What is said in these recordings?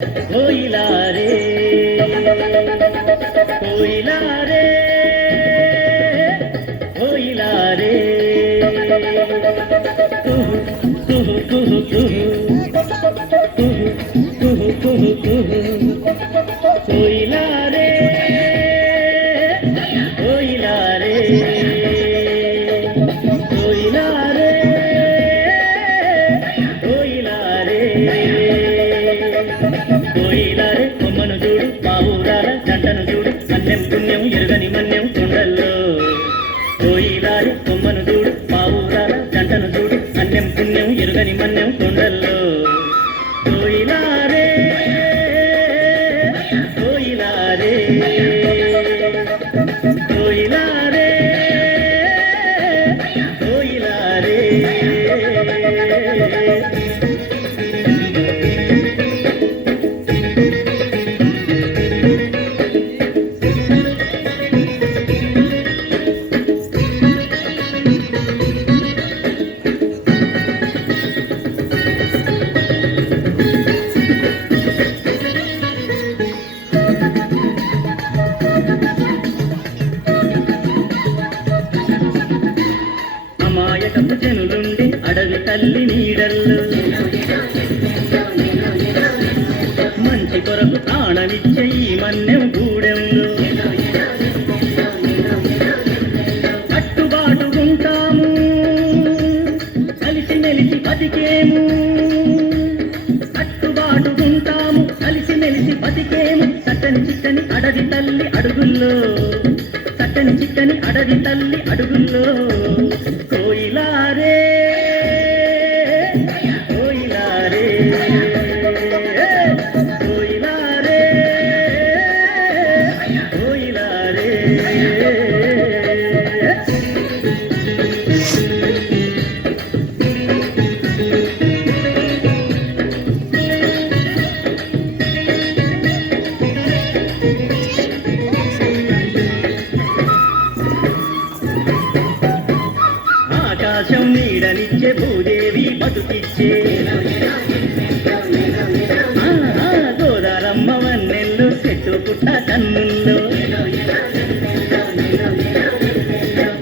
कोयला रे कोयला रे कोयला रे कुहू कुहू कुहू कुहू कोयला रे कोयला रे कोयला रे कोयला रे కోయిలారే కొమ్మను చూడు పావురాల జంటను చూడు అన్నం పుణ్యం ఎరుగని మన్యం కొండల్లో కోయిలారే కొమ్మను చూడు పావురాల జంటను చూడు అన్నం పుణ్యం ఎరుగని మన్యం కొండల్లో కోయిలారే కోయిలారే కోయిలారే కోయిలారే అమాయకపు జనులుండి అడవి తల్లి నీడల్లో మంచి కొరకు ప్రాణమిచ్చే ఈ మన్యం గూడెంలో కట్టుబాటు ఉంటాము కలిసి మెలిసి బతికేము కట్టుబాటు ఉంటాము కలిసి మెలిసి బతికేము చట్టని చిట్టని అడవి తల్లి అడుగుల్లో చట్టని చిట్టని అడవి తల్లి అడుగుల్లో కోయిలారే కోయిలారే కోయిలారే కోయిలారే ఆకాశం నీడనిచ్చే భూదేవి బతుకిచ్చే గోదారమ్మ వన్నెల్లు చెట్టు పుట్ట కన్నుల్లో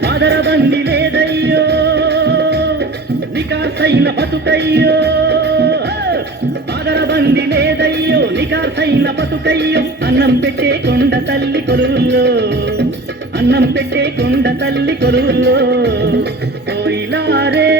పాదరబంది లేదయ్యో నికాసైన బతుకయ్యో పాదరబంది లేదయ్యో నికాసైన బతుకయ్యో అన్నం పెట్టే కొండ తల్లి కొలువుల్లో అన్నం పెట్టే కొండ తల్లి కొలువుల్లో కోయిలారే